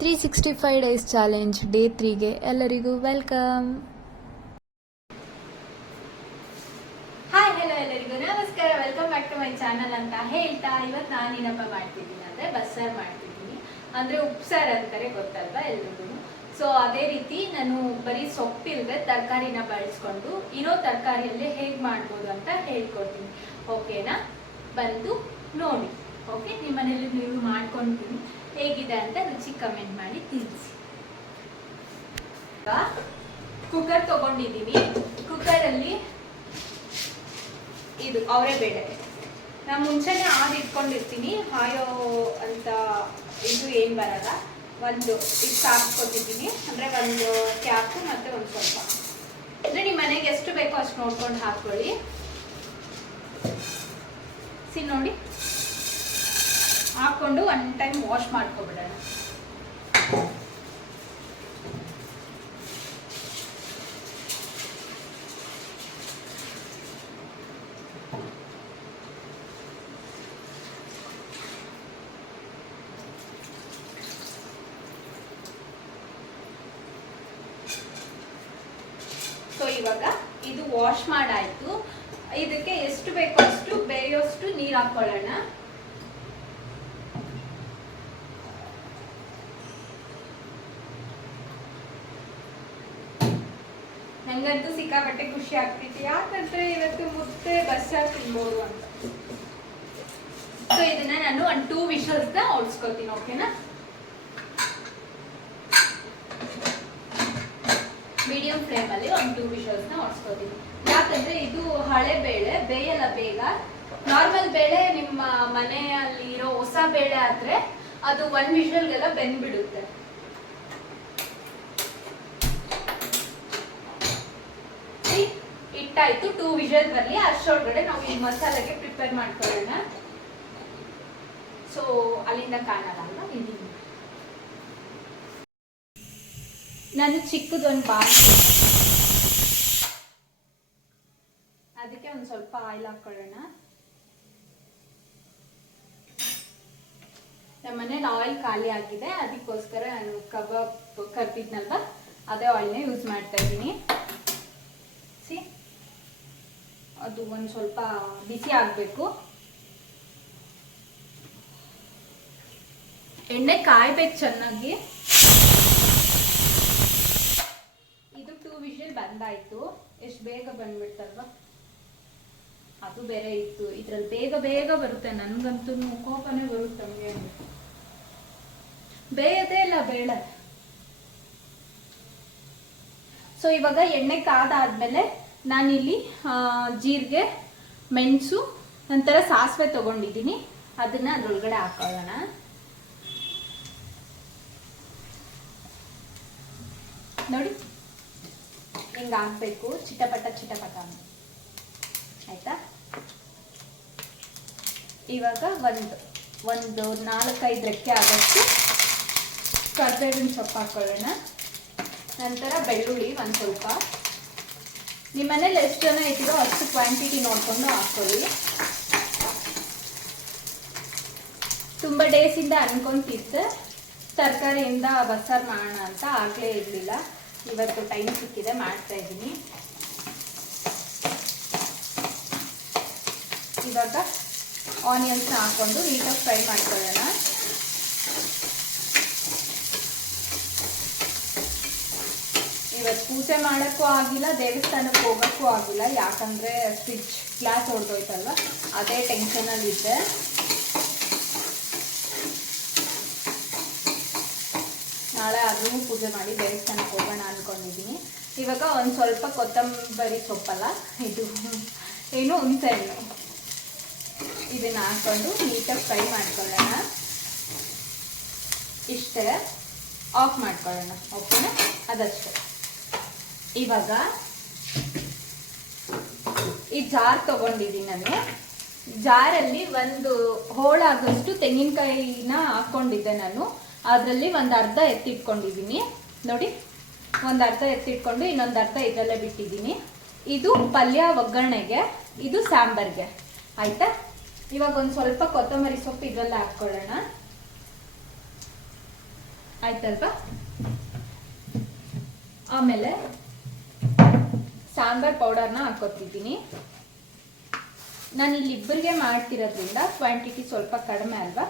Three sixty five days challenge day ತ್ರೀಗೆ ಎಲ್ಲರಿಗೂ welcome hi hello ಎಲ್ಲರಿಗೂ ನಮಸ್ಕಾರ. Welcome back to my channel ಅಂತ ಹೇಳ್ತಾ ಇವತ್ತು ನಾನು ಏನಪ್ಪ ಮಾಡ್ತಿದ್ದೀನಿ ಅಂದರೆ ಬಸ್ಸಾರು ಮಾಡ್ತಿದ್ದೀನಿ. ಅಂದರೆ ಉಪ್ಸಾರು ಅಂತಾರೆ ಗೊತ್ತಲ್ವಾ ಎಲ್ರಿಗೂ? ಸೊ ಅದೇ ರೀತಿ ನಾನು ಬರೀ ಸೊಪ್ಪಿಲ್ಲದೆ ತರಕಾರಿನ ಬಳಸ್ಕೊಂಡು ಇರೋ ತರಕಾರಿಯಲ್ಲೇ ಹೇಗೆ ಮಾಡ್ಬೋದು ಅಂತ ಹೇಳ್ಕೊಡ್ತೀನಿ. ಓಕೆನಾ ಬಂದು ನೋಡಿ. ಓಕೆ ನಿಮ್ಮ ಮನೇಲಿ ನೀವು ಮಾಡ್ಕೊಂತೀನಿ ಹೇಗಿದೆ ಅಂತ ರುಚಿ ಕಮೆಂಟ್ ಮಾಡಿ ತಿಳಿಸಿ. ಕುಕ್ಕರ್ ತಗೊಂಡಿದ್ದೀನಿ ಕುಕ್ಕರಲ್ಲಿ ಇದು ಅವರೇ ಬೇಳೆ ನಾನು ಮುಂಚೆನೆ ಆಡ್ ಇಟ್ಕೊಂಡಿರ್ತೀನಿ. ಹಾಯೋ ಅಂತ ಇದು ಏನು ಬರಲ್ಲ. ಒಂದು ಇದು ಸಾಕ್ಕೊತಿದ್ದೀನಿ ಅಂದರೆ ಒಂದು ಕ್ಯಾಪು ಮತ್ತು ಒಂದು ಸ್ವಲ್ಪ. ಅಂದ್ರೆ ನಿಮ್ಮ ಮನೆಗೆ ಎಷ್ಟು ಬೇಕೋ ಅಷ್ಟು ನೋಡ್ಕೊಂಡು ಹಾಕೊಳ್ಳಿ. ಸಿ ನೋಡಿ. ಹಾಕ್ಕೊಂಡು ಒನ್ ಟೈಮ್ ವಾಶ್ ಮಾಡ್ಕೊಬಿಡೋಣ. ಸೊ ಇವಾಗ ಇದು ವಾಶ್ ಮಾಡಾಯ್ತು. ಇದಕ್ಕೆ ಎಷ್ಟು ಬೇಕೋ ಅಷ್ಟು ಬೇಯೋಷ್ಟು ನೀರು ಹಾಕೊಳ್ಳೋಣ. ನಂಗಂತೂ ಸಿಕ್ಕಾಪಟ್ಟೆ ಖುಷಿ ಆಗ್ತಿತ್ತು. ಯಾಕಂದ್ರೆ ಇವತ್ತು ಮುದ್ದೆ ಬಸ್ ತಿನ್ಬೋದು ಅಂತ. ಸೊ ಇದನ್ನ ನಾನು ಒಂದು ಟೂ ವಿಷಲ್ಸ್ನ ಓಡಿಸ್ಕೊತೀನಿ ಓಕೆನಾ ಮೀಡಿಯಂ ಫ್ಲೇಮಲ್ಲಿ ಒಂದು ಟೂ ವಿಷಲ್ಸ್ನ ಓಡಿಸ್ಕೊತೀನಿ ಯಾಕಂದ್ರೆ ಇದು ಹಳೆ ಬೇಳೆ, ಬೇಯಲ್ಲ ಬೇಗ. ನಾರ್ಮಲ್ ಬೇಳೆ ನಿಮ್ಮ ಮನೆಯಲ್ಲಿ ಇರೋ ಹೊಸ ಬೇಳೆ ಆದ್ರೆ ಅದು ಒನ್ ವಿಷಲ್ಗೆಲ್ಲ ಬೆಂದ್ಬಿಡುತ್ತೆ. ಇಟ್ಟಾಯ್ತು. ಟೂ ವಿಷಲ್ ಬರಲಿ. ಅಷ್ಟೊಳಗಡೆ ನಾವು ಈ ಮಸಾಲೆಗೆ ಪ್ರಿಪೇರ್ ಮಾಡ್ಕೊಳ್ಳೋಣ. ಸೊ ಅಲ್ಲಿಂದ ಕಾಣಲ್ಲ ಅಲ್ವಾ? ನಾನು ಚಿಕ್ಕದೊಂದು ಬಾಲ್. ಅದಕ್ಕೆ ಒಂದು ಸ್ವಲ್ಪ ಆಯಿಲ್ ಹಾಕೊಳ್ಳೋಣ ನಮ್ಮ ಮನೇಲಿ ಆಯಿಲ್ ಖಾಲಿ ಆಗಿದೆ. ಅದಕ್ಕೋಸ್ಕರ ನಾನು ಕಬಾಬ್ ಕರ್ತಿದ್ನಲ್ವ ಅದೇ ಆಯಿಲ್ನೇ ಯೂಸ್ ಮಾಡ್ತಾ ಇದ್ದೀನಿ. ಸಿ ಅದು ಒಂದು ಸ್ವಲ್ಪ ಬಿಸಿ ಆಗಬೇಕು. ಎಣ್ಣೆ ಕಾಯ್ಬೇಕು ಚೆನ್ನಾಗಿ. ಇದು ಟೂ ವಿಷಲ್ ಬಂದಾಯ್ತು. ಎಷ್ಟು ಬೇಗ ಬಂದ್ಬಿಡ್ತಲ್ವ? ಅದು ಬೇರೆ ಇತ್ತು. ಇದ್ರಲ್ಲಿ ಬೇಗ ಬೇಗ ಬರುತ್ತೆ. ನನ್ಗಂತೂ ಕೋಪನೇ ಬರುತ್ತೆ ನಮಗೆ ಬೇಯದೇ ಇಲ್ಲ ಬೇಡ ಸೊ ಇವಾಗ ಎಣ್ಣೆ ಕಾದಾದ್ಮೇಲೆ ನಾನಿಲ್ಲಿ ಜೀರಿಗೆ, ಮೆಣಸು, ನಂತರ ಸಾಸಿವೆ ತಗೊಂಡಿದ್ದೀನಿ. ಅದನ್ನ ಅದ್ರೊಳಗಡೆ ಹಾಕೊಳ್ಳೋಣ. ನೋಡಿ. ಹಿಂಗ ಹಾಕ್ಬೇಕು. ಚಿಟಪಟ ಚಿಟಪಟ. ಆಯ್ತಾ? ಇವಾಗ ಒಂದು ಒಂದು ನಾಲ್ಕೈದು ರೆಕ್ಕೆ ಆಗೋಷ್ಟು ಕರ್ಬೇವಿನ ಸೊಪ್ಪು ಹಾಕೊಳ್ಳೋಣ. ನಂತರ ಬೆಳ್ಳುಳ್ಳಿ ಒಂದು ಸ್ವಲ್ಪ. ನಿಮ್ಮ ಮನೇಲಿ ಎಷ್ಟು ಜನ ಇದ್ದೀರೋ ಅಷ್ಟು ಕ್ವಾಂಟಿಟಿ ನೋಡಿಕೊಂಡು ಹಾಕ್ಕೊಳ್ಳಿ. ತುಂಬ ಡೇಸಿಂದ ಅನ್ಕೊಂತಿತ್ತು. ತರಕಾರಿಯಿಂದ ಬಸ್ಸಾರು ಮಾಡೋಣ ಅಂತ ಆಗಲೇ ಇರಲಿಲ್ಲ. ಇವತ್ತು ಟೈಮ್ ಸಿಕ್ಕಿದೆ, ಮಾಡ್ತಾ ಇದ್ದೀನಿ. ಇವಾಗ ಆನಿಯನ್ಸ್ ಹಾಕ್ಕೊಂಡು ನೀಟಾಗಿ ಫ್ರೈ ಮಾಡ್ಕೊಳ್ಳೋಣ. ಇವತ್ತು ಪೂಜೆ ಮಾಡೋಕ್ಕೂ ಆಗಿಲ್ಲ, ದೇವಸ್ಥಾನಕ್ಕೆ ಹೋಗೋಕ್ಕೂ ಆಗಿಲ್ಲ. ಯಾಕಂದರೆ ಸ್ವಿಚ್ ಗ್ಲಾಸ್ ಹೊಡೆದೋಯ್ತಲ್ವ ಅದೇ ಟೆನ್ಷನಲ್ಲಿದ್ದೆ ನಾಳೆ ಆದ್ರೂ ಪೂಜೆ ಮಾಡಿ ದೇವಸ್ಥಾನಕ್ಕೆ ಹೋಗೋಣ ಅಂದ್ಕೊಂಡಿದ್ದೀನಿ ಇವಾಗ ಒಂದು ಸ್ವಲ್ಪ ಕೊತ್ತಂಬರಿ ಸೊಪ್ಪಲ್ಲ, ಇದು ಏನು ಹುಣಸೆಹಣ್ಣು. ಇದನ್ನು ಹಾಕೊಂಡು ನೀಟಾಗಿ ಫ್ರೈ ಮಾಡ್ಕೊಳ್ಳೋಣ. ಇಷ್ಟೇ. ಆಫ್ ಮಾಡ್ಕೊಳ್ಳೋಣ, ಓಕೆನಾ? ಅದಷ್ಟೇ. ಇವಾಗ ಈ ಜಾರ್ ತಗೊಂಡಿದ್ದೀನಿ ನಾನು. ಜಾರಲ್ಲಿ ಒಂದು ಹೋಳಾಗಷ್ಟು ತೆಂಗಿನಕಾಯಿನ ಹಾಕೊಂಡಿದ್ದೆ ನಾನು. ಅದರಲ್ಲಿ ಒಂದು ಅರ್ಧ ಎತ್ತಿಟ್ಕೊಂಡಿದ್ದೀನಿ. ನೋಡಿ, ಒಂದು ಅರ್ಧ ಎತ್ತಿಟ್ಕೊಂಡು ಇನ್ನೊಂದು ಅರ್ಧ ಇದರಲ್ಲೇ ಬಿಟ್ಟಿದ್ದೀನಿ. ಇದು ಪಲ್ಯ ಒಗ್ಗರಣೆಗೆ, ಇದು ಸಾಂಬಾರ್ಗೆ. ಆಯ್ತಾ? ಇವಾಗ ಒಂದು ಸ್ವಲ್ಪ ಕೊತ್ತಂಬರಿ ಸೊಪ್ಪು ಇದರಲ್ಲೇ ಹಾಕ್ಕೊಳ್ಳೋಣ. ಆಯ್ತಲ್ವಾ? ಆಮೇಲೆ ಸಾಂಬಾರ್ ಪೌಡರ್ನ ಹಾಕೋತಿದ್ದೀನಿ ನಾನು ಇಲ್ಲಿ ಇಬ್ಬರಿಗೆ ಮಾಡ್ತಿರೋದ್ರಿಂದ ಕ್ವಾಂಟಿಟಿ ಸ್ವಲ್ಪ ಕಡಿಮೆ ಅಲ್ವಾ?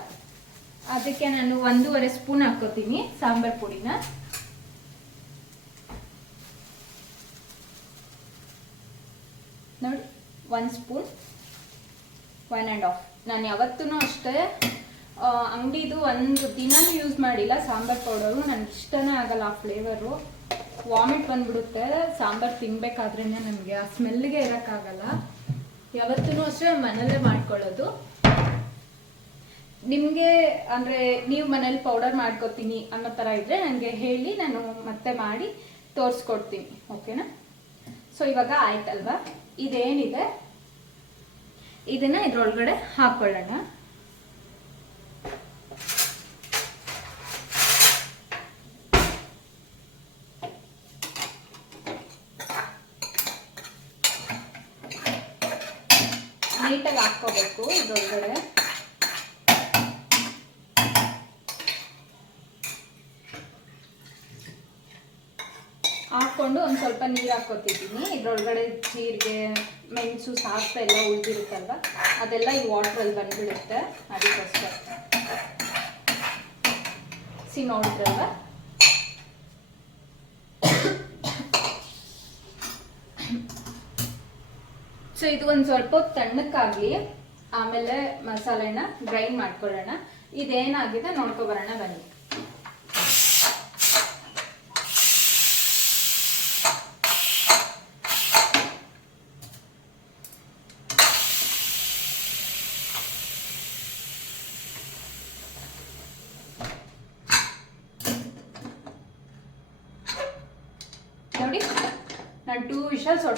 ಅದಕ್ಕೆ ನಾನು ಒಂದೂವರೆ ಸ್ಪೂನ್ ಹಾಕೋತೀನಿ ಸಾಂಬಾರ್ ಪುಡಿನ. ನೋಡಿ one spoon, one and half ನಾನು ಯಾವತ್ತೂ ಅಷ್ಟೇ ಅಂಗಡಿದು ಒಂದು ದಿನನೂ ಯೂಸ್ ಮಾಡಿಲ್ಲ ಸಾಂಬಾರ್ ಪೌಡರು. ನನಗೆ ಇಷ್ಟನೇ ಆಗಲ್ಲ ಆ ಫ್ಲೇವರು ವಾಮಿಟ್ ಬಂದ್ಬಿಡುತ್ತೆ, ಸಾಂಬಾರ್ ತಿನ್ಬೇಕಾದ್ರೆ ನಮಗೆ. ಆ ಸ್ಮೆಲ್ಗೆ ಇರೋಕ್ಕಾಗಲ್ಲ. ಯಾವತ್ತೂ ಅಷ್ಟೇ ಮನೇಲೇ ಮಾಡ್ಕೊಳ್ಳೋದು. ನಿಮಗೆ ಅಂದರೆ ನೀವು ಮನೇಲಿ ಪೌಡರ್ ಮಾಡ್ಕೊತೀನಿ ಅನ್ನೋ ಥರ ಇದ್ರೆ ನನಗೆ ಹೇಳಿ, ನಾನು ಮತ್ತೆ ಮಾಡಿ ತೋರಿಸ್ಕೊಡ್ತೀನಿ. ಓಕೆನಾ? ಸೊ ಇವಾಗ ಆಯ್ತಲ್ವಾ? ಇದೇನಿದೆ? ಇದನ್ನ ಇದ್ರೊಳಗಡೆ ಹಾಕೊಳ್ಳೋಣ. ನೀಟಾಗಿ ಇದೊಳಗಡೆ ಹಾಕ್ಕೊಂಡು ಒಂದು ಸ್ವಲ್ಪ ನೀರು ಹಾಕ್ಕೊತಿದ್ದೀನಿ. ಇದ್ರೊಳಗಡೆ ಜೀರಿಗೆ, ಮೆಣಸು, ಸಾಸಿವೆ ಎಲ್ಲ ಉಳಿದಿರುತ್ತಲ್ವ, ಅದೆಲ್ಲ ಈ ವಾಟ್ರಲ್ಲಿ ಬಂದ್ಬಿಡುತ್ತೆ. ಅದಕ್ಕೋಸ್ಕರ. ಸಿ ನೋಡಿದ್ರಲ್ವ? ಸೊ ಇದು ಒಂದು ಸ್ವಲ್ಪ ತಣ್ಣಕ್ಕಾಗಲಿ. ಆಮೇಲೆ ಮಸಾಲೆನ ಗ್ರೈಂಡ್ ಮಾಡ್ಕೊಳ್ಳೋಣ. ಇದೇನಾಗಿದೆ ನೋಡ್ಕೊಬರೋಣ ಬನ್ನಿ ನೋಡಿ ನಾನು ಟೂ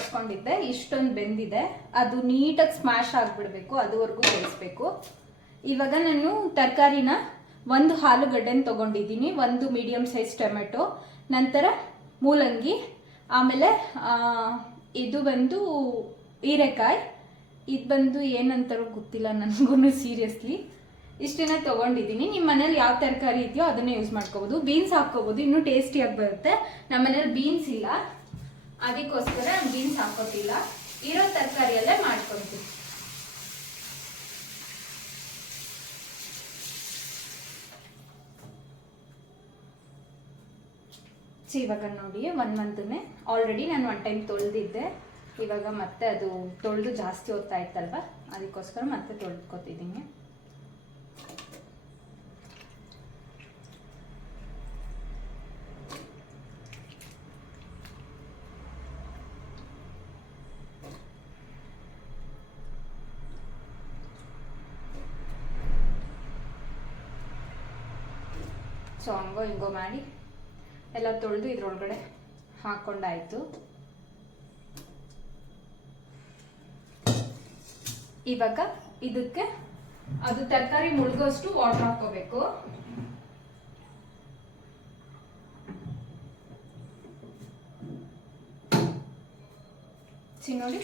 ಹೊಡ್ಸ್ಕೊಂಡಿದ್ದೆ ಇಷ್ಟೊಂದು ಬೆಂದಿದೆ, ಅದು ನೀಟಾಗಿ ಸ್ಮ್ಯಾಶ್ ಆಗಿಬಿಡ್ಬೇಕು, ಅದುವರೆಗೂ ಬೇಯಿಸ್ಬೇಕು. ಇವಾಗ ನಾನು ತರಕಾರಿನ ಒಂದು ಆಲೂಗಡ್ಡೆನ ತೊಗೊಂಡಿದ್ದೀನಿ, ಒಂದು ಮೀಡಿಯಮ್ ಸೈಜ್ ಟೊಮೆಟೊ, ನಂತರ ಮೂಲಂಗಿ, ಆಮೇಲೆ ಇದು ಬಂದು ಹೀರೆಕಾಯಿ. ಇದು ಬಂದು ಏನಂತಾರೋ ಗೊತ್ತಿಲ್ಲ ನನಗೂ ಸೀರಿಯಸ್ಲಿ ಇಷ್ಟನ್ನ ತೊಗೊಂಡಿದ್ದೀನಿ ನಿಮ್ಮ ಮನೇಲಿ ಯಾವ ತರಕಾರಿ ಇದೆಯೋ ಅದನ್ನೇ ಯೂಸ್ ಮಾಡ್ಕೋಬೋದು. ಬೀನ್ಸ್ ಹಾಕ್ಕೋಬೋದು, ಇನ್ನೂ ಟೇಸ್ಟಿಯಾಗಿ ಬರುತ್ತೆ. ನಮ್ಮ ಮನೇಲಿ ಬೀನ್ಸ್ ಇಲ್ಲ. ಅದಕ್ಕೋಸ್ಕರ ಬೀನ್ಸ್ ಹಾಕೋತಿಲ್ಲ ಇರೋ ತರಕಾರಿಯಲ್ಲೇ ಮಾಡ್ಕೊಳ್ತೀನಿ ಇವಾಗ ನೋಡಿ ಒನ್ ಮಂತನ್ನೇ. ಆಲ್ರೆಡಿ ನಾನು ಒನ್ ಟೈಮ್ ತೊಳೆದಿದ್ದೆ. ಇವಾಗ ಮತ್ತೆ ಅದು ತೊಳೆದು ಜಾಸ್ತಿ ಹೊತ್ತಾಯ್ತಲ್ವ? ಅದಕ್ಕೋಸ್ಕರ ಮತ್ತೆ ತೊಳೆದ್ಕೊತಿದ್ದೀನಿ ಸೊ ಹಂಗೋ ಮಾಡಿ. ಎಲ್ಲ ತೊಳೆದು ಇದ್ರೊಳಗಡೆ ಹಾಕೊಂಡಾಯ್ತು ಇವಾಗ ಇದಕ್ಕೆ ಅದು ತರಕಾರಿ ಮುಳುಗೋಷ್ಟು ವಾಟರ್ ಹಾಕೋಬೇಕು ನೋಡಿ.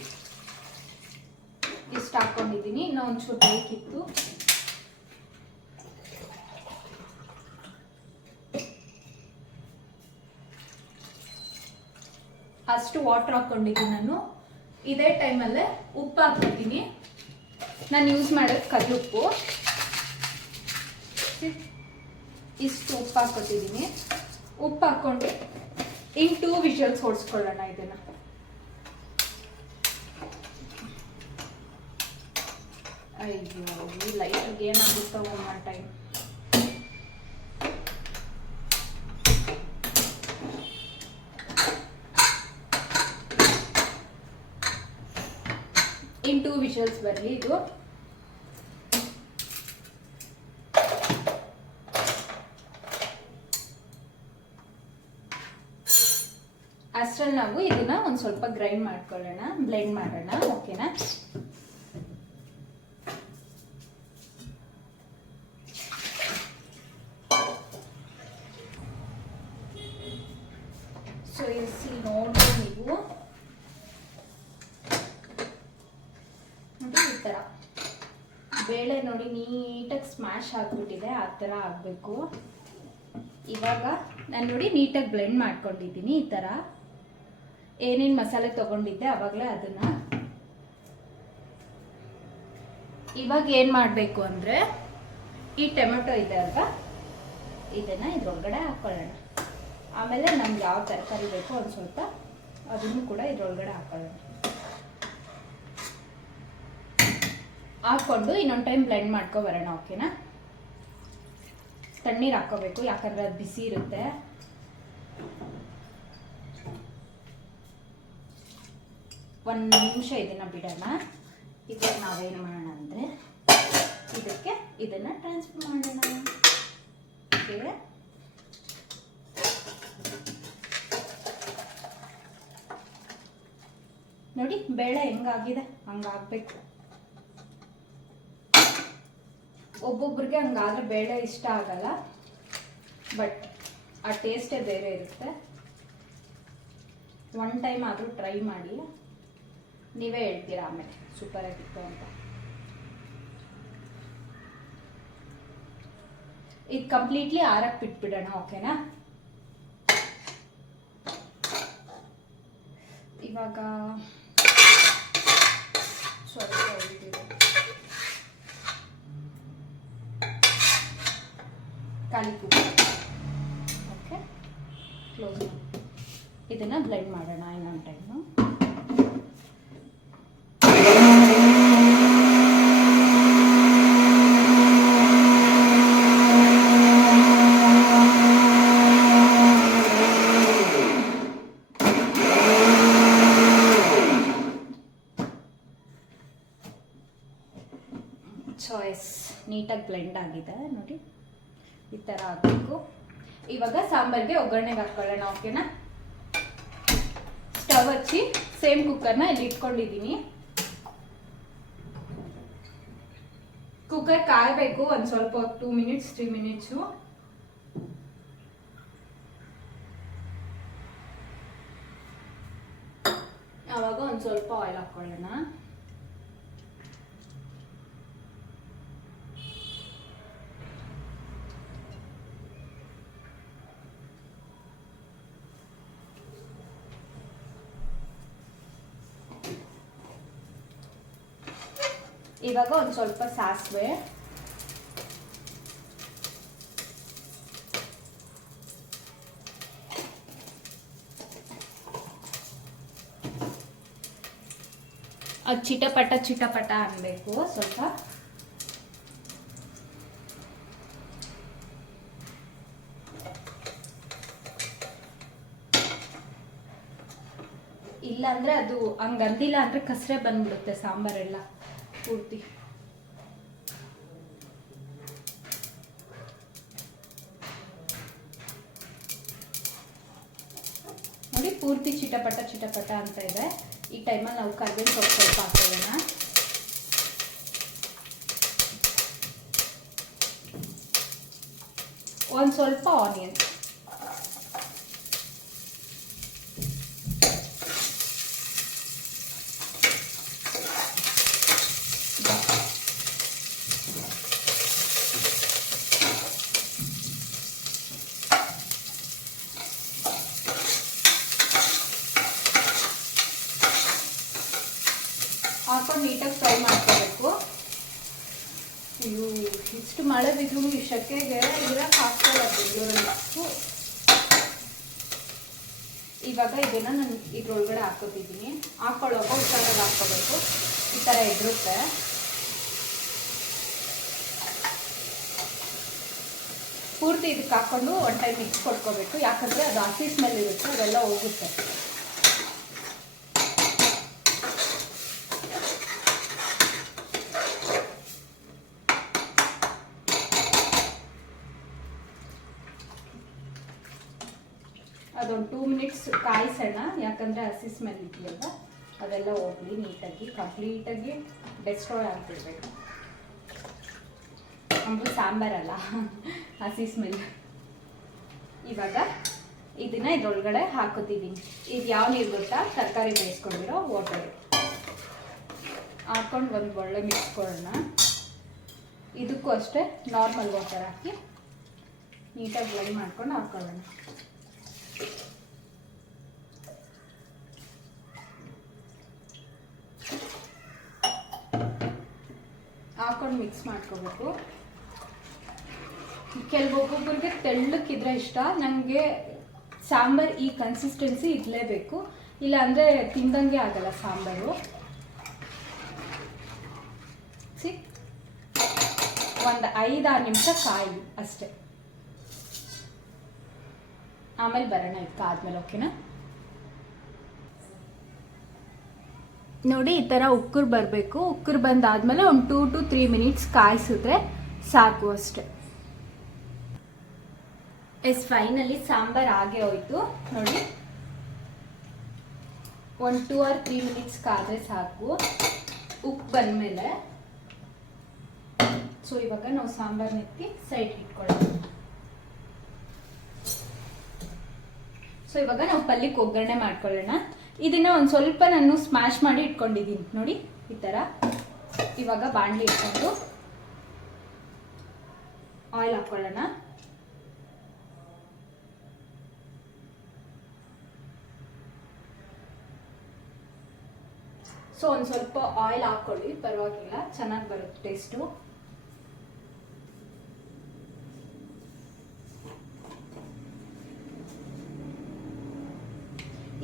ಇಷ್ಟು ಹಾಕೊಂಡಿದ್ದೀನಿ ಇನ್ನೂ ಒಂಚೂರು ಬೇಕಿತ್ತು. ಅಷ್ಟು ವಾಟರ್ ಹಾಕ್ಕೊಂಡಿದ್ದೀನಿ ನಾನು. ಇದೇ ಟೈಮಲ್ಲೇ ಉಪ್ಪು ಹಾಕ್ಕೊತೀನಿ ನಾನು ಯೂಸ್ ಮಾಡೋದು ಕಲ್ಲುಪ್ಪು ಇಷ್ಟು ಉಪ್ಪು ಹಾಕ್ಕೊತಿದ್ದೀನಿ ಉಪ್ಪು ಹಾಕ್ಕೊಂಡು ಇನ್ ಟೂ ವಿಷಲ್ಸ್ ಹೊಡ್ಸ್ಕೊಳ್ಳೋಣ ಇದನ್ನು. ಅಯ್ಯೋ ಲೈಟ್ ಏನಾಗುತ್ತೋ ಒಮ್ಮೆ ಟೈಮ್ ವಿಷಲ್ಸ್ ಬರಲಿ ಇದು. ಅಷ್ಟರಲ್ಲಿ ನಾವು ಇದನ್ನ ಒಂದು ಸ್ವಲ್ಪ ಗ್ರೈಂಡ್ ಮಾಡ್ಕೊಳ್ಳೋಣ ಬ್ಲೆಂಡ್ ಮಾಡೋಣ ಓಕೆನಾ ಸೊ ಎಸ್ ನೋಡಿ ನೀವು ನೋಡಿ ಈ ಥರ. ಬೇಳೆ ನೋಡಿ ನೀಟಾಗಿ ಸ್ಮ್ಯಾಶ್ ಆಗಿಬಿಟ್ಟಿದೆ, ಆ ಥರ ಆಗಬೇಕು. ಇವಾಗ ನಾನು ನೋಡಿ ನೀಟಾಗಿ ಬ್ಲೆಂಡ್ ಮಾಡ್ಕೊಂಡಿದ್ದೀನಿ ಈ ಥರ. ಏನೇನು ಮಸಾಲೆ ತೊಗೊಂಡಿದ್ದೆ ಆವಾಗಲೇ ಅದನ್ನು. ಇವಾಗ ಏನು ಮಾಡಬೇಕು ಅಂದರೆ, ಈ ಟೊಮೆಟೊ ಇದೆ ಅಲ್ವಾ? ಇದನ್ನು ಇದ್ರೊಳಗಡೆ ಹಾಕ್ಕೊಳ್ಳೋಣ ಆಮೇಲೆ ನಮ್ಗೆ ಯಾವ ತರಕಾರಿ ಬೇಕೋ ಒಂದು ಸ್ವಲ್ಪ, ಅದನ್ನು ಕೂಡ ಇದ್ರೊಳಗಡೆ ಹಾಕ್ಕೊಳ್ಳೋಣ ಹಾಕ್ಕೊಂಡು ಇನ್ನೊಂದು ಟೈಮ್ ಬ್ಲೆಂಡ್ ಮಾಡ್ಕೊ ಬರೋಣ ಓಕೆನಾ ತಣ್ಣೀರು ಹಾಕ್ಕೋಬೇಕು, ಯಾಕಂದ್ರೆ ಅದು ಬಿಸಿ ಇರುತ್ತೆ. ಒಂದು ನಿಮಿಷ ಇದನ್ನ ಬಿಡೋಣ. ಇದಕ್ಕೆ ನಾವೇನು ಮಾಡೋಣ ಅಂದರೆ ಇದಕ್ಕೆ ಇದನ್ನ ಟ್ರಾನ್ಸ್ಫರ್ ಮಾಡೋಣ. ಓಕೆ ನೋಡಿ, ಬೇಳೆ ಹೆಂಗಾಗಿದೆ? ಹಂಗಾಗ್ಬೇಕು. ಒಬ್ಬೊಬ್ರಿಗೆ ಹಂಗಾದ್ರೆ ಬೇಳೆ ಇಷ್ಟ ಆಗಲ್ಲ. ಬಟ್ ಆ ಟೇಸ್ಟೇ ಬೇರೆ ಇರುತ್ತೆ. ಒನ್ ಟೈಮ್ ಆದರೂ ಟ್ರೈ ಮಾಡಿ. ನೀವೇ ಹೇಳ್ತೀರಾ ಆಮೇಲೆ ಸೂಪರ್ ಆಗಿತ್ತು ಅಂತ. ಇದು ಕಂಪ್ಲೀಟ್ಲಿ ಆರಕ್ಕೆ ಬಿಟ್ಬಿಡೋಣ ಓಕೆನಾ ಇವಾಗ ಸ್ವಲ್ಪ ಉಳಿದಿದೆ ಓಕೆ ಕ್ಲೋಸ್ ಇದನ್ನು ಬ್ಲೆಂಡ್ ಮಾಡೋಣ ಇನ್ನೊಂದು ಟೈಮು ಚಾಯ್ಸ್ ನೀಟಾಗಿ ಬ್ಲೆಂಡ್ ಆಗಿದೆ ನೋಡಿ. ಈ ಥರ ಹಾಕಬೇಕು ಇವಾಗ ಸಾಂಬಾರ್ಗೆ ಒಗ್ಗರಣೆಗೆ ಹಾಕ್ಕೊಳ್ಳೋಣ ಓಕೆನಾ? ಸ್ಟವ್ ಹಚ್ಚಿ ಸೇಮ್ ಕುಕ್ಕರ್ನ ಇಲ್ಲಿ ಇಟ್ಕೊಂಡಿದ್ದೀನಿ ಕುಕ್ಕರ್ ಕಾಯಬೇಕು, ಒಂದು ಸ್ವಲ್ಪ ಟೂ ಮಿನಿಟ್ಸ್ ತ್ರೀ ಮಿನಿಟ್ಸು ಆವಾಗ ಒಂದು ಸ್ವಲ್ಪ ಆಯಿಲ್ ಹಾಕ್ಕೊಳ್ಳೋಣ ಇವಾಗ ಒಂದು ಸ್ವಲ್ಪ ಸಾಸಿವೆ. ಅದು ಚಿಟಪಟ ಚಿಟಪಟ ಅನ್ಬೇಕು ಸ್ವಲ್ಪ. ಇಲ್ಲ ಅಂದ್ರೆ ಅದು ಹಂಗಂದಿಲ್ಲ ಅಂದ್ರೆ ಕಸರೆ ಬಂದ್ಬಿಡುತ್ತೆ ಸಾಂಬಾರೆಲ್ಲ. ಪೂರ್ತಿ ನೋಡಿ, ಪೂರ್ತಿ ಚಿಟಪಟ ಚಿಟಪಟ ಅಂತ ಇದೆ. ಈ ಟೈಮಲ್ಲಿ ನಾವು ಕರ್ಬೇವಿನ ಸೊಪ್ಪು ಸ್ವಲ್ಪ ಹಾಕೊಳ್ಳೋಣ. ಒಂದು ಸ್ವಲ್ಪ ಆನಿಯನ್ ಹಾಕೊಂಡು ನೀಟಾಗಿ ಫ್ರೈ ಮಾಡ್ಕೋಬೇಕು. ಅಯ್ಯೋ ಇಷ್ಟು ಮಳೆ ಬಿದ್ರು ಈ ಶಕೆಗೆ ಇರಕ್ಕೆ ಹಾಕ್ಕೊಳ್ಳೋದು ಬೆಂಗಳೂರಲ್ಲಿ. ಇವಾಗ ಇದನ್ನ ನಾನು ಇದ್ರೊಳಗಡೆ ಹಾಕೋತಿದ್ದೀನಿ ಹಾಕೊಳ್ಳೋಕೆ ಹುಷಾರಾಗಿ ಹಾಕ್ಕೋಬೇಕು. ಈ ಥರ ಇದಿರುತ್ತೆ ಪೂರ್ತಿ ಇದಕ್ಕೆ ಹಾಕ್ಕೊಂಡು ಒನ್ ಟೈಮ್ ಮಿಕ್ಸ್ ಕೊಟ್ಕೋಬೇಕು. ಯಾಕಂದರೆ ಅದು ಹಸಿ ಸ್ಮೆಲ್ ಇರುತ್ತೆ ಅದೆಲ್ಲ ಹೋಗುತ್ತೆ ಅದೊಂದು ಟೂ ಮಿನಿಟ್ಸ್ ಕಾಯಿಸೋಣ ಯಾಕಂದರೆ ಹಸಿ ಸ್ಮೆಲ್ ಇದೆಯಲ್ಲ ಅದೆಲ್ಲ ಹೋಗಲಿ ನೀಟಾಗಿ ಕಂಪ್ಲೀಟಾಗಿ ಡೆಸ್ಟ್ರಾಯ್ ಆಗ್ತಿರ್ಬೇಕು ಅಂದರೆ ಸಾಂಬಾರಲ್ಲ ಹಸಿ ಸ್ಮೆಲ್ ಇವಾಗ ಇದನ್ನ ಇದ್ರೊಳಗಡೆ ಹಾಕೋತಿದ್ದೀನಿ ಇದು ಯಾವ ನೀರು ಗೊತ್ತಾ? ತರಕಾರಿ ಬೇಯಿಸ್ಕೊಂಡಿರೋ ವಾಟರ್ ಹಾಕ್ಕೊಂಡು ಒಂದು ಒಳ್ಳೆ ಮಿಕ್ಸ್ ಕೊಡೋಣ. ಇದಕ್ಕೂ ಅಷ್ಟೇ ನಾರ್ಮಲ್ ವಾಟರ್ ಹಾಕಿ ನೀಟಾಗಿ ಬ್ಲೈ ಮಾಡ್ಕೊಂಡು ಹಾಕೊಳ್ಳೋಣ ಹಾಕೊಂಡು ಮಾಡ್ಕೋಬೇಕು. ಕೆಲವೊಬ್ಬೊಬ್ಬರಿಗೆ ತೆಳ್ಳಕ್ಕಿದ್ರೆ ಇಷ್ಟ. ನನಗೆ ಸಾಂಬಾರು ಈ ಕನ್ಸಿಸ್ಟೆನ್ಸಿ ಇರಲೇಬೇಕು. ಇಲ್ಲ ಅಂದರೆ ತಿಂದಂಗೆ ಆಗಲ್ಲ ಸಾಂಬಾರು. ಸಿ ಒಂದು ಐದಾರು ನಿಮಿಷ ಕಾಯಿ ಅಷ್ಟೇ. ಆಮೇಲೆ ಬರೋಣ ಇದಕ್ಕೆ ಆದ್ಮೇಲೆ ಓಕೆನಾ ನೋಡಿ, ಈ ಥರ ಉಕ್ಕುರು ಬರಬೇಕು. ಉಕ್ಕುರು ಬಂದಾದಮೇಲೆ ಒಂದು ಟೂ ಟು ತ್ರೀ ಮಿನಿಟ್ಸ್ ಕಾಯಿಸಿದ್ರೆ ಸಾಕು ಅಷ್ಟೆ. ಎಸ್ ಫೈನಲಿ ಸಾಂಬಾರ್ ಆಗೇ ಹೋಯ್ತು. ನೋಡಿ. ಒಂದು ಟೂ ಆರ್ ತ್ರೀ ಮಿನಿಟ್ಸ್ ಕಾದ್ರೆ ಸಾಕು. ಉಪ್ಪು ಬಂದಮೇಲೆ. ಸೊ ಇವಾಗ ನಾವು ಸಾಂಬಾರ್ ನೆತ್ತಿ ಸೈಡ್ ಇಟ್ಕೊಳ್ಳೋಣ. ಸೊ ಇವಾಗ ನಾವು ಪಲ್ಯಕ್ಕೆ ಒಗ್ಗರಣೆ ಮಾಡ್ಕೊಳ್ಳೋಣ. ಇದನ್ನ ಒಂದು ಸ್ವಲ್ಪ ನಾನು ಸ್ಮ್ಯಾಶ್ ಮಾಡಿ ಇಟ್ಕೊಂಡಿದ್ದೀನಿ ನೋಡಿ, ಈ ಥರ ಇವಾಗ ಬಾಣಲಿ ಇಟ್ಕೊಂಡು ಆಯಿಲ್ ಹಾಕ್ಕೊಳ್ಳೋಣ ಸೊ ಒಂದು ಸ್ವಲ್ಪ ಆಯಿಲ್ ಹಾಕ್ಕೊಳ್ಳಿ. ಪರವಾಗಿಲ್ಲ, ಚೆನ್ನಾಗಿ ಬರುತ್ತೆ ಟೇಸ್ಟು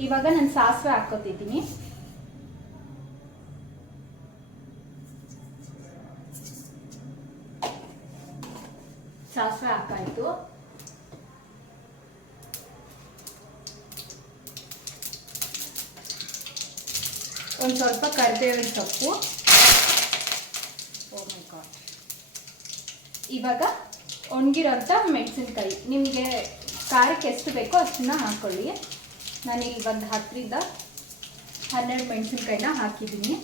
ಇವಾಗ ನಾನು ಸಾಸಿವೆ ಹಾಕೋತಿದ್ದೀನಿ ಸಾಸಿವೆ ಹಾಕಾಯ್ತು. ಒಂದು ಸ್ವಲ್ಪ ಕರಿಬೇವಿನ ಸೊಪ್ಪು. ಗಾಡ್ ಇವಾಗ ಒಣಗಿರೋಂಥ ಮೆಣಸಿನ್ಕಾಯಿ. ನಿಮಗೆ ಖಾರಕ್ಕೆ ಎಷ್ಟು ಬೇಕೋ ಅಷ್ಟನ್ನ ಹಾಕ್ಕೊಳ್ಳಿ ನಾನಿಲ್ಲಿ ಒಂದು ಹತ್ತರಿಂದ ಹನ್ನೆರಡು ಮೆಣಸಿನ್ಕಾಯಿನ ಹಾಕಿದ್ದೀನಿ.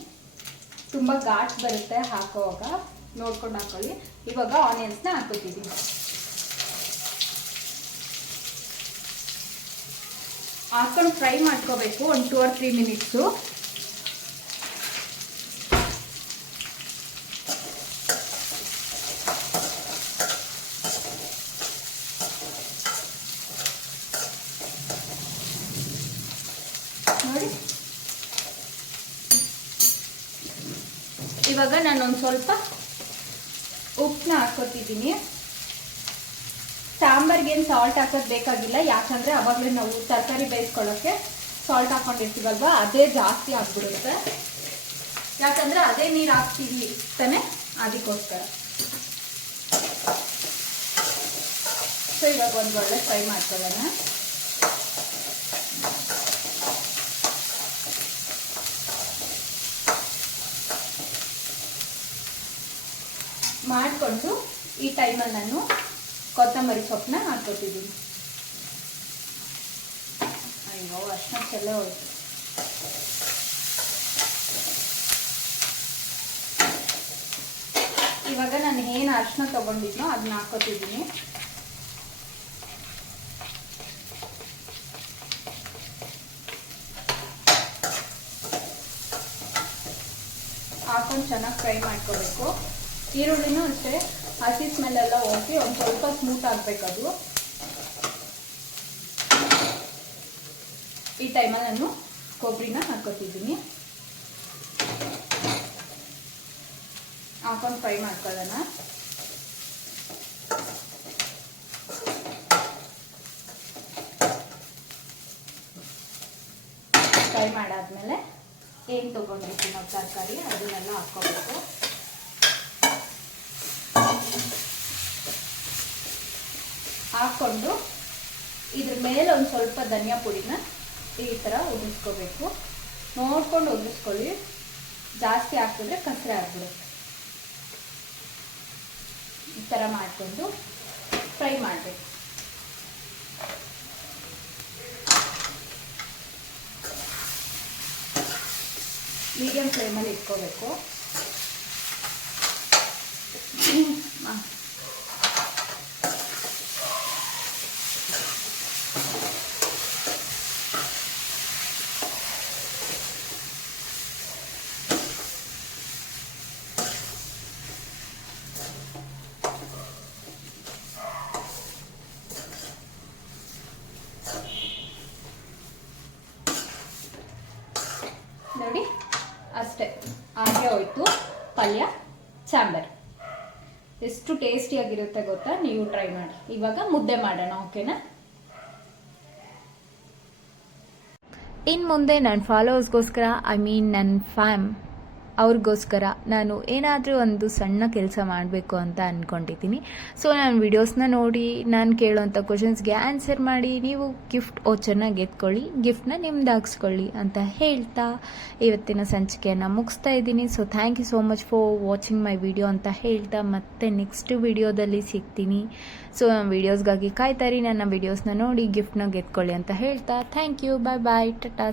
ತುಂಬ ಘಾಟ್ ಬರುತ್ತೆ ಹಾಕೋವಾಗ. ನೋಡ್ಕೊಂಡು ಹಾಕೊಳ್ಳಿ. ಇವಾಗ ಆನಿಯನ್ಸ್ನ ಹಾಕೋತಿದ್ದೀನಿ ಹಾಕೊಂಡು ಫ್ರೈ ಮಾಡ್ಕೋಬೇಕು. ಒಂದು ಟೂ ಆರ್ ತ್ರೀ ಮಿನಿಟ್ಸು ನೋಡಿ. ಇವಾಗ ನಾನೊಂದು ಸ್ವಲ್ಪ ಉಪ್ಪನ್ನ ಹಾಕೋತಿದ್ದೀನಿ ಸಾಂಬಾರ್ಗೇನು ಸಾಲ್ಟ್ ಹಾಕೋದು ಬೇಕಾಗಿಲ್ಲ, ಯಾಕಂದರೆ ಅವಾಗಲೇ ನಾವು ತರಕಾರಿ ಬೇಯಿಸ್ಕೊಳ್ಳೋಕ್ಕೆ ಸಾಲ್ಟ್ ಹಾಕ್ಕೊಂಡಿರ್ತೀವಲ್ವ ಅದೇ ಜಾಸ್ತಿ ಆಗ್ಬಿಡುತ್ತೆ. ಯಾಕಂದರೆ ಅದೇ ನೀರು ಹಾಕ್ತೀವಿ ತಾನೆ, ಅದಕ್ಕೋಸ್ಕರ. ಸೊ ಇವಾಗ ಒಂದು ಒಳ್ಳೆ ಫ್ರೈ ಮಾಡ್ಕೊಳ್ಳೋಣ. ಮಾಡಿಕೊಂಡು ಈ ಟೈಮಲ್ಲಿ ನಾನು ಕೊತ್ತಂಬರಿ ಸೊಪ್ಪನ್ನ ಹಾಕ್ಕೊತಿದ್ದೀನಿ ಅಯ್ಯೋ ಅಷ್ಟೊಂದೆಲ್ಲ ಹೋಯ್ತು ಇವಾಗ ನಾನು ಏನು ಅರ್ಶಿನ ತಗೊಂಡಿದ್ನೋ ಅದನ್ನ ಹಾಕೋತಿದ್ದೀನಿ ಹಾಕೊಂಡು ಚೆನ್ನಾಗಿ ಫ್ರೈ ಮಾಡ್ಕೋಬೇಕು. ಈರುಳ್ಳಿನೂ ಅಷ್ಟೇ, ಹಸಿ ಸ್ಮೆಲ್ ಎಲ್ಲ ಹೋಗಿ ಒಂದು ಸ್ವಲ್ಪ ಸ್ಮೂತ್ ಆಗಬೇಕದು. ಈ ಟೈಮಲ್ಲಿ ನಾನು ಕೊಬ್ಬರಿನ ಹಾಕೋತಿದ್ದೀನಿ ಹಾಕೊಂಡು ಫ್ರೈ ಮಾಡ್ಕೊಳ್ಳೋಣ. ಫ್ರೈ ಮಾಡಾದ್ಮೇಲೆ ಏನು ತೊಗೊಂಡಿರ್ತೀವಿ ನಾವು ತರಕಾರಿ ಅದನ್ನೆಲ್ಲ ಹಾಕ್ಕೋಬೇಕು. ಹಾಕ್ಕೊಂಡು ಇದ್ರ ಮೇಲೆ ಒಂದು ಸ್ವಲ್ಪ ಧನಿಯಾ ಪುಡಿನ ಈ ಥರ ಉದುರಿಸ್ಕೋಬೇಕು ನೋಡ್ಕೊಂಡು ಉದುರಿಸ್ಕೊಳ್ಳಿ ಜಾಸ್ತಿ ಹಾಕಿದ್ರೆ ಕಸರೆ ಆಗ್ಬಿಡುತ್ತೆ. ಈ ಥರ ಮಾಡಿಕೊಂಡು ಫ್ರೈ ಮಾಡಬೇಕು. ಮೀಡಿಯಂ ಫ್ಲೇಮಲ್ಲಿ ಇಟ್ಕೋಬೇಕು ಹ್ಮ್. ಪಲ್ಯ ಸಾಂಬಾರ್ ಎಷ್ಟು ಟೇಸ್ಟಿಯಾಗಿರುತ್ತೆ ಗೊತ್ತಾ? ನೀವು ಟ್ರೈ ಮಾಡಿ. ಇವಾಗ ಮುದ್ದೆ ಮಾಡೋಣ ಓಕೆನಾ ಇನ್ನು ಮುಂದೆ ನನ್ನ ಫಾಲೋವರ್ಸ್ಗೋಸ್ಕರ ಐ ಮೀನ್ ನನ್ನ ಫ್ಯಾಮ್ ಅವ್ರಿಗೋಸ್ಕರ ನಾನು ಏನಾದರೂ ಒಂದು ಸಣ್ಣ ಕೆಲಸ ಮಾಡಬೇಕು ಅಂತ ಅಂದ್ಕೊಂಡಿದ್ದೀನಿ ಸೊ ನಾನು ವಿಡಿಯೋಸ್ನ ನೋಡಿ, ನಾನು ಕೇಳೋವಂಥ ಕ್ವಶನ್ಸ್ಗೆ ಆನ್ಸರ್ ಮಾಡಿ, ನೀವು ಗಿಫ್ಟ್ ಓಚರ್ನ ಗೆದ್ಕೊಳ್ಳಿ ಗಿಫ್ಟ್ನ ನಿಮ್ದಾಗಿಸ್ಕೊಳ್ಳಿ ಅಂತ ಹೇಳ್ತಾ ಇವತ್ತಿನ ಸಂಚಿಕೆಯನ್ನು ಮುಗಿಸ್ತಾ ಇದ್ದೀನಿ. So thank you so much for watching my video ಅಂತ ಹೇಳ್ತಾ ಮತ್ತೆ ನೆಕ್ಸ್ಟ್ ವಿಡಿಯೋದಲ್ಲಿ ಸಿಗ್ತೀನಿ. ಸೊ ನನ್ನ ವೀಡಿಯೋಸ್ಗಾಗಿ ಕಾಯ್ತಾರಿ ನನ್ನ ವೀಡಿಯೋಸ್ನ ನೋಡಿ ಗಿಫ್ಟ್ನ ಗೆದ್ಕೊಳ್ಳಿ ಅಂತ ಹೇಳ್ತಾ. Thank you bye bye ta-ta.